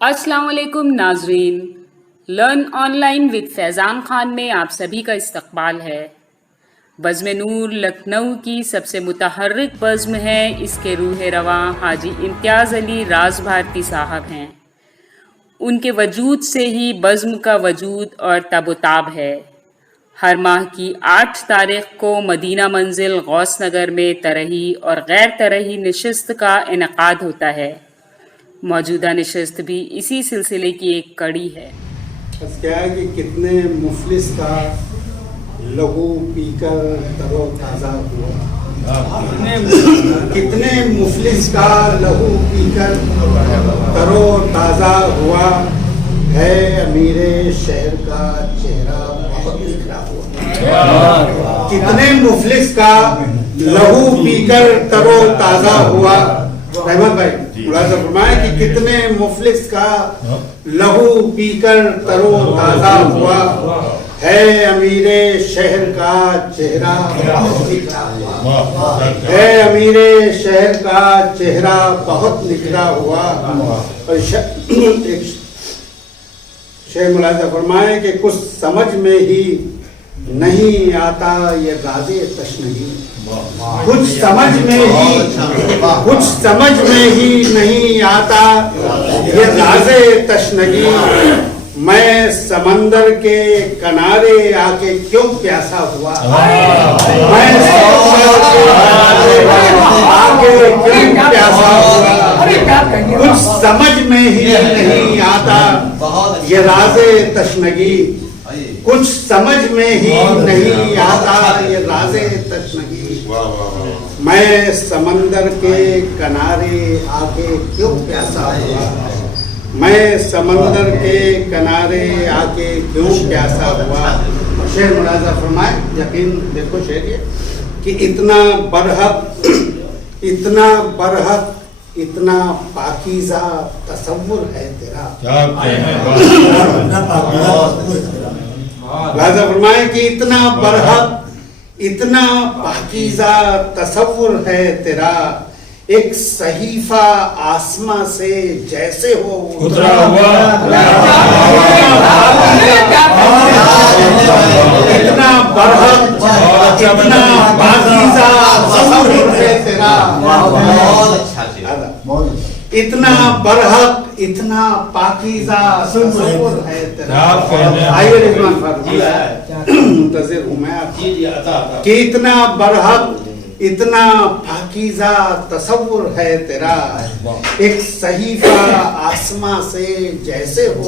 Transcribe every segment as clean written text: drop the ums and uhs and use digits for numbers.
अस्सलाम वालेकुम नाजरीन, learn online with Faizan Khan में आप सभी का इस्तकबाल है। बज़्म नूर लखनऊ की सबसे मुतहर्रिक बज़्म है। इसके रूह रवां हाजी इम्तियाज़ अली राज भारती साहब हैं। उनके वजूद से ही बज़्म का वजूद और तबोताब है। हर माह की 8 तारीख को मदीना मंजिल गौस नगर में तरही और गैर तरही नशिस्त का इनेकाद होता है। मौजूदा नशिस्त भी इसी सिलसिले की एक कड़ी है। बस क्या है कि कितने मुफलिस का लहू पीकर तरो ताज़ा हुआ, कितने मुफलिस का लहू पीकर तरो ताज़ा हुआ है। अमीरे शहर का चेहरा बहुत निखरा हुआ। कितने मुफलिस का लहू पीकर तरो ताज़ा हुआ। रहमत भाई मुलाज़ा फरमाए कि कितने मुफलिस का लहू पीकर तरो ताज़ा हुआ है। अमीरे शहर का चेहरा बहुत निखरा हुआ है। अमीरे शहर का चेहरा बहुत निखरा हुआ। और शेख मुलाज़ा फरमाए कि कुछ समझ में ही नहीं आता ये राज़े तशनगी, कुछ समझ में ही नहीं आता ये राज़े तशनगी। मैं समंदर के किनारे आके क्यों प्यासा हुआ, मैं समंदर के किनारे आके क्यों प्यासा हुआ। कुछ समझ में ही नहीं आता ये राज़े तशनगी, कुछ समझ में ही नहीं आता ये राज़े तशनगी। मैं समंदर के किनारे आके क्यों प्यासा हुआ, मैं समंदर के किनारे आके क्यों प्यासा हुआ। शेर मुलाज़ा फरमाए, यकीन देखो शेर ये कि इतना बरहक, इतना बरहक, इतना पाकीज़ा तसव्वुर है तेरा। मुलाज़ा फरमाए कि इतना बरहक, इतना पाकीज़ा तसव्वुर है तेरा। एक सहीफा आसमां से जैसे हो उतरा हुआ। इतना बरहक, इतना पाकीज़ा तसव्वुर है तेरा। इतना बरहक, इतना पाकीज़ा तसव्वुर है तेरा। आइए रिजवान फारूक मुंतज़िर हूँ मैं आपकी कि इतना बरहक, इतना पाकीज़ा तसव्वुर है तेरा। एक सहीफा आसमां से जैसे हो,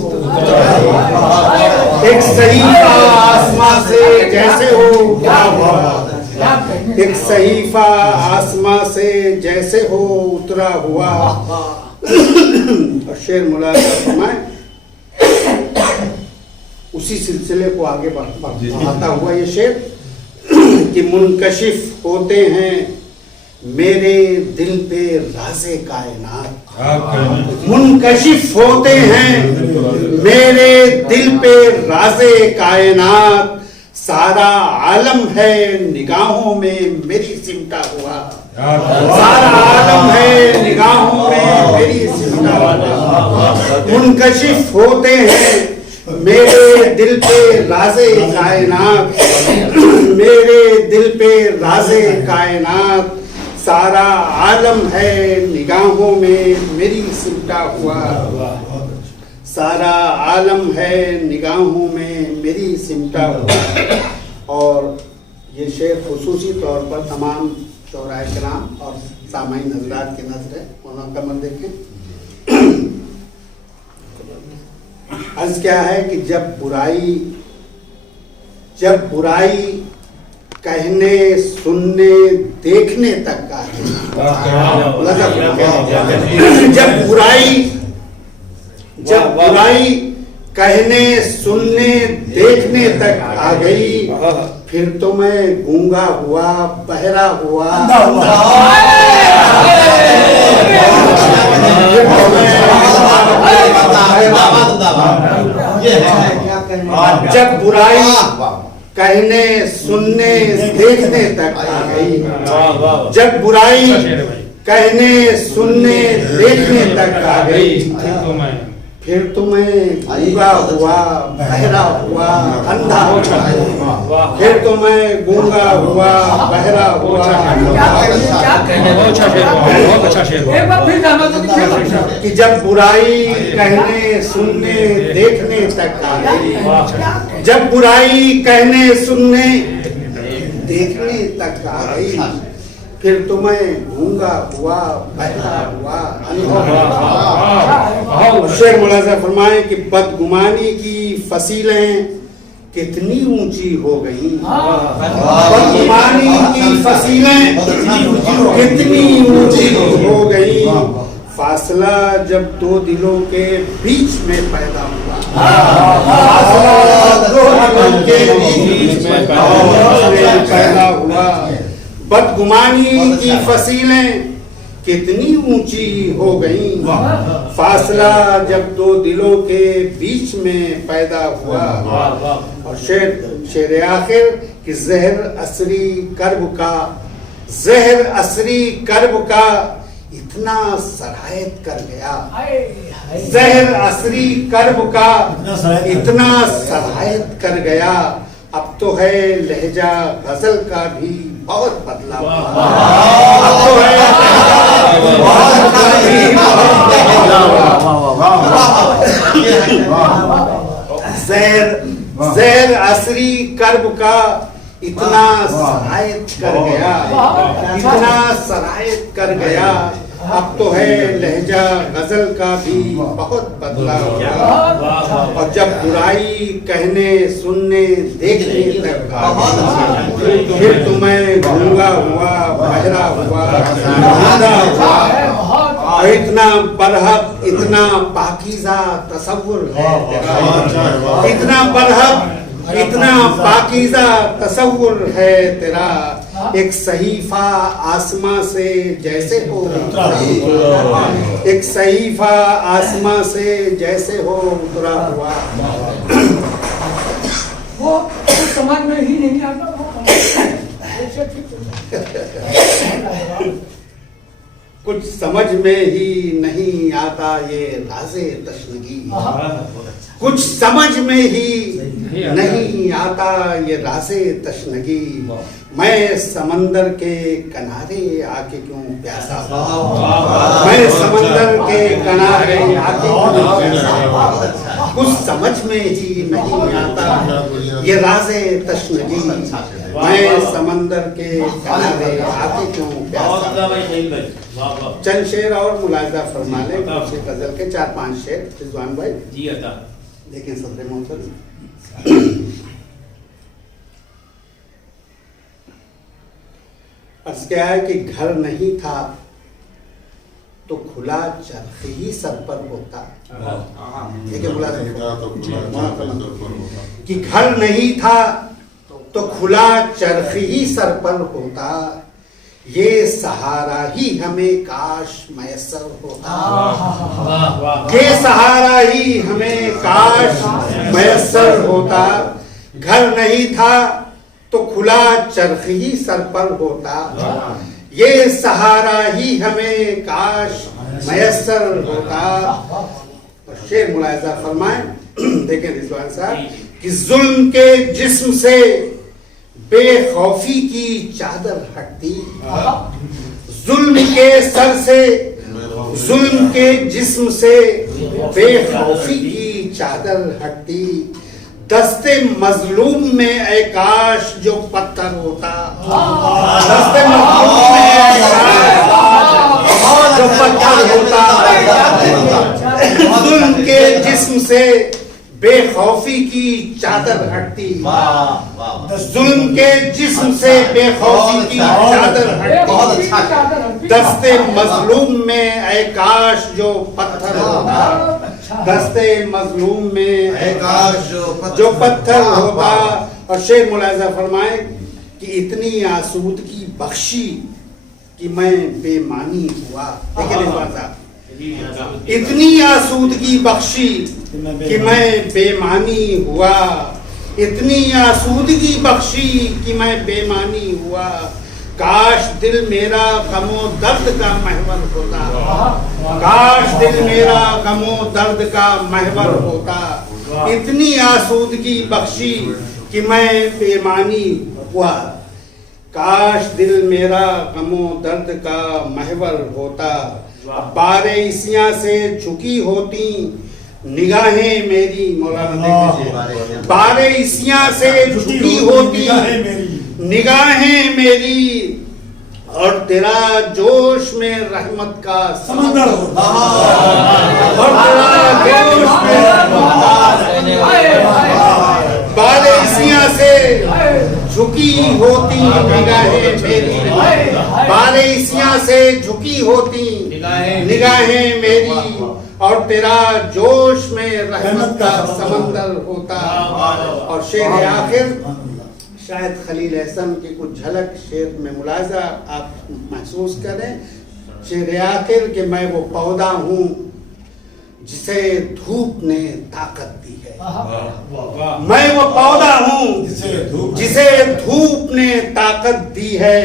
एक सहीफा आसमां से जैसे हो, एक सहीफा आसमां से जैसे हो उतरा हुआ। और शेर मुलाज़ा फरमाए, उसी सिलसिले को आगे बढ़ाता हुआ ये शेर कि मुनकशिफ होते हैं मेरे दिल पे राज़े कायनात, मुनकशिफ होते हैं मेरे दिल पे राज़े कायनात। सारा आलम है निगाहों में मेरी सिमटा हुआ, सारा आलम है निगाहों में मेरी सिमटा हुआ। मुनकशिफ होते हैं मेरे दिल पे राज़े कायनात, मेरे दिल पे राज़े कायनात। सारा आलम है निगाहों में मेरी सिमटा हुआ, सारा आलम है निगाहों में मेरी सिमटा हुआ। और ये शेर खुसूसी तौर पर तमाम शोराए किराम और सामाईन हज़रात की नज़र है, उन्होंने कमर देखें। अर्ज़ क्या है कि जब बुराई कहने सुनने देखने तक आ गई, जब बुराई कहने सुनने देखने तक आ गई, फिर तो मैं गूंगा हुआ बहरा हुआ। जब बुराई कहने सुनने देखने तक आ गई, जब बुराई कहने सुनने देखने तक आ गई, फिर तो मैं गूंगा हुआ, बहरा हुआ, अंधा हुआ। फिर तो मैं गूंगा हुआ, बहरा हुआ, बहुत अच्छा शेर हुआ। कि जब बुराई कहने सुनने देखने तक आ गई, जब बुराई कहने सुनने देखने तक आ गई, फिर तो मैं गूंगा हुआ, बहरा हुआ, अंधा हुआ। शेर मुलाजा फरमाए कि बदगुमानी की फसीलें कितनी ऊंची हो गई, बदगुमानी की फसीलें कितनी ऊंची हो गई, फासला जब दो दिलों के बीच में पैदा हुआ, फासला दो दिलों के बीच में पैदा हुआ। बदगुमानी की फसीलें कितनी ऊंची हो गईं, फासला जब दो दिलों के बीच में पैदा हुआ। और शेर आखिर कि जहर असरी कर्ब का, जहर असरी कर्ब का इतना सरायत कर गया, जहर असरी कर्ब का इतना सरायत कर गया, अब तो है लहजा गजल का भी बहुत बदला हुआ, अब तो है जहर असरी कर्ब का इतना सरायत कर गया, इतना सरायत कर गया, अब तो है लहजा गजल का भी बहुत बदला हुआ। और जब बुराई कहने सुनने देखने तक आ गई, फिर तो मैं गूंगा हुआ, बहरा हुआ, अंधा हुआ। और इतना बरहक, इतना पाकीज़ा तसव्वुर है तेरा, इतना बरहक, इतना पाकीज़ा तसव्वुर है तेरा, एक सहीफा आसमां से जैसे हो उतरा, एक सहीफा आसमां से जैसे हो उतरा हुआ। वो समझ में ही नहीं आता, कुछ समझ में ही नहीं आता ये राज़े तशनगी, कुछ समझ में ही नहीं आता ये राज़े तशनगी, मैं समंदर के किनारे आके क्यों प्यासा हुआ, मैं समंदर के किनारे आके क्यों प्यासा हुआ, कुछ समझ में ही नहीं आता ये राज़े तशनगी, मैं समंदर के किनारे आके क्यों प्यासा हुआ। चंद शेर और मुलाहिजा फरमा लें गजल के 4-5 शेर रिजवान भाई जी अता लेकिन सदर मोहतरम अर्ज क्या है कि घर नहीं था तो खुला चरख ही सर पर होता, कि घर नहीं था तो खुला चरख ही सर पर होता, ये सहारा ही हमें काश मैसर होता, ये सहारा ही हमें काश मैसर होता, घर नहीं था तो खुला चरख ही सर पर होता, ये सहारा ही हमें काश मैसर होता। और शेर मुलाहिजा फरमाए, देखें रिजवान साहब कि जुल्म के जिस्म से बेखौफी की चादर हटती, जुल्म के सर से, जुल्म के जिस्म से बेखौफी की चादर हटती, दस्ते मजलूम में ए काश जो पत्थर होता, दस्ते मजलूम में ए काश जो पत्थर होता, जुल्म के जिस्म से बेखौफी की चादर हटती, जुल्म के जिस्म से बेखौफी की चादर हटती, दस्ते मजलूम में ए काश जो पत्थर होता, दस्ते मजलूम में ए काश जो पत्थर होता। और शेर मुलाहिजा फरमाए कि इतनी आसूदगी बख्शी कि मैं बेमानी हुआ, देखिए रिजवान साहब, इतनी आसूदगी बख्शी कि मैं बेमानी हुआ, इतनी आसूदगी बख्शी कि मैं बेमानी हुआ, काश दिल मेरा गमो दर्द का महवर होता, काश दिल मेरा गमो दर्द का महवर होता, इतनी आसूदगी बख्शी कि मैं बेमानी हुआ। काश दिल मेरा गमो दर्द का महवर होता, बारे इसियां से झुकी होती निगाहें मेरी। मौलाना देख लीजिए, बारे इसियां से झुकी होती निगाहें मेरी, और तेरा जोश में रहमत का समंदर होता, और तेरा जोश में रहमत का, बारे इसियां से झुकी होती निगाहें मेरी, बारे इसियां से झुकी होती निगाहें मेरी, और तेरा जोश में रहमत का समंदर होता। और शेर आखिर शायद खलील अहसन की कुछ झलक शेर में मुलाजा आप महसूस करें। शेर आखिर कि मैं वो पौधा हूँ जिसे धूप ने ताकत दी है, मैं वो पौधा हूँ जिसे धूप ने ताकत दी है,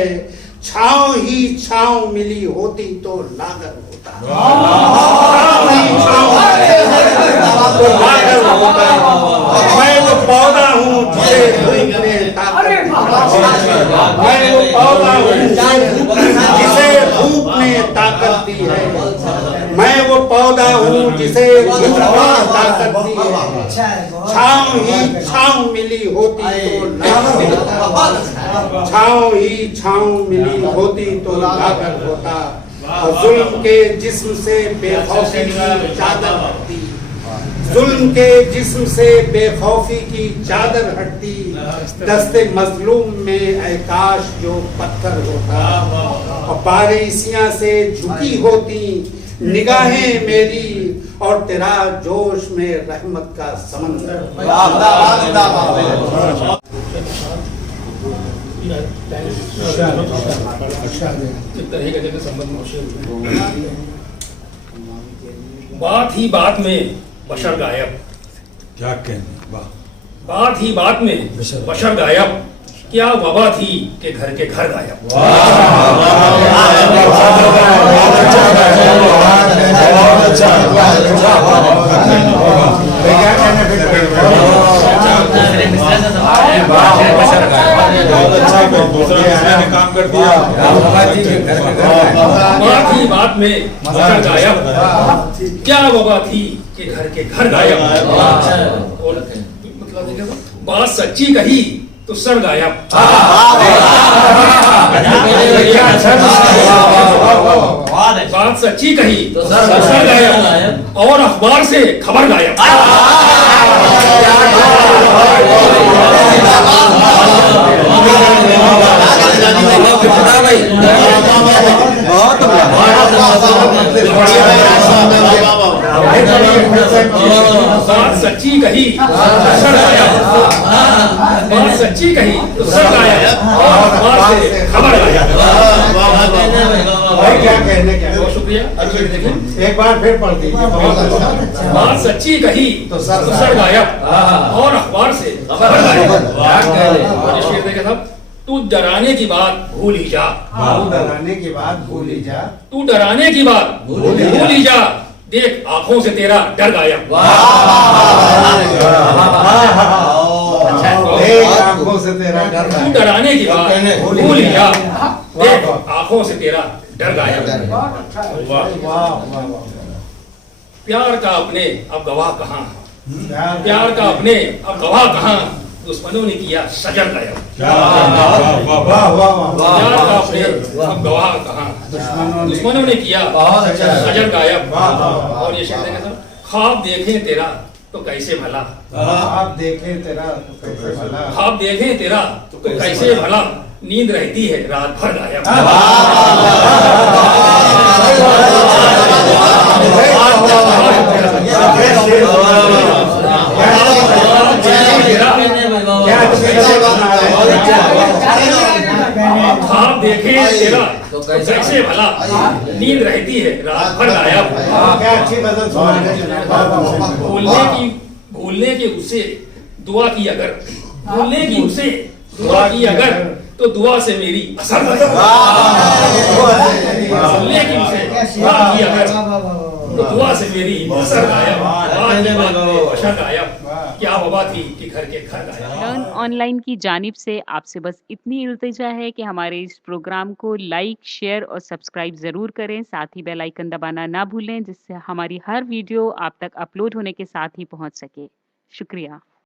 छाँव ही छाँव मिली होती तो लागर होता, छाँव ही छाँव तो लागर होता, मैं वो पौधा हूँ जिसे धूप ने ताकत दी है, मैं वो पौधा हूँ जिसे धूप ने ताकत दी है, मैं वो पौधा हूँ जिसे धूप ने ताकत दी है, छाँव ही छाँव मिली होती तो लागर होता, छाँव ही छाँव मिली होती तो लागर होता, और जुल्म के जिस्म से बेखौफी की चादर हटती, जुल्म के जिस्म से बेखौफी की चादर हटती, दस्ते मजलूम में ऐकाश जो पत्थर होता, और बारिशियां से झुकी होती निगाहें मेरी, और तेरा जोश में रहमत का समंदर। बात ही बात में बशर गायब, क्या कहने, वाह। बात ही बात में बशर गायब, क्या वबा थी कि घर के घर गायब। काम कर दिया। बात ही बात में बशर गायब, क्या वबा थी कि घर के घर गायब। और मतलब बात सच्ची कही तो सर गायब, बात सच्ची कही तो सर गायब, और अखबार से खबर गायब। बात सच्ची कही तो सर गायब, बात सच्ची कही तो सर गायब, और अखबार से खबर गायब। भाई क्या कहने क्या, बहुत शुक्रिया। देखिए एक बार फिर पढ़ दीजिए। बात सच्ची कही तो सर गायब, और अखबार से खबर गायब। और ये शेर देखा था, तू डराने की बात भूल ही जा, तू डराने की बात भूल ही जा, तू डराने की बात भूल ही जा, देख आंखों से तेरा डर गायब। देख आंखों से तेरा डर तू डराने की बात भूल ही जा, देख आंखों से तेरा डर गायब। प्यार का अपने अब गवाह कहाँ, प्यार का अपने अब गवाह कहाँ, दुश्मनों ने किया सजन गायब। प्यार का अपने अब गवाह कहाँ, दुश्मनों ने किया सजन गायब। और ये शेर देखा था, ख्वाब देखें तेरा तो कैसे भला, आप देखें तेरा तो कैसे भला, ख्वाब देखें तेरा तो कैसे भला, नींद रहती है रात भर गायब। ख्वाब देखे तेरा तो कैसे भला, नींद रहती है रात भर गायब। क्या अच्छी गजल सुनाने। भूलने की उसे दुआ की अगर, भूलने की उसे दुआ की अगर, तो दुआ से मेरी असर लेकिन से बात की अगर तो दुआ से मेरी असर गायब, बात की बात में असर गायब। क्या वबा थी कि घर के घर गायब। लर्न ऑनलाइन की जानिब से आपसे बस इतनी इल्तिजा है कि हमारे इस प्रोग्राम को लाइक, शेयर और सब्सक्राइब ज़रूर करें। साथ ही बेल आइकन दबाना ना भूलें, जिससे हमारी हर वीडियो आप तक अपलोड होने के साथ ही पहुंच सके। शुक्रिया।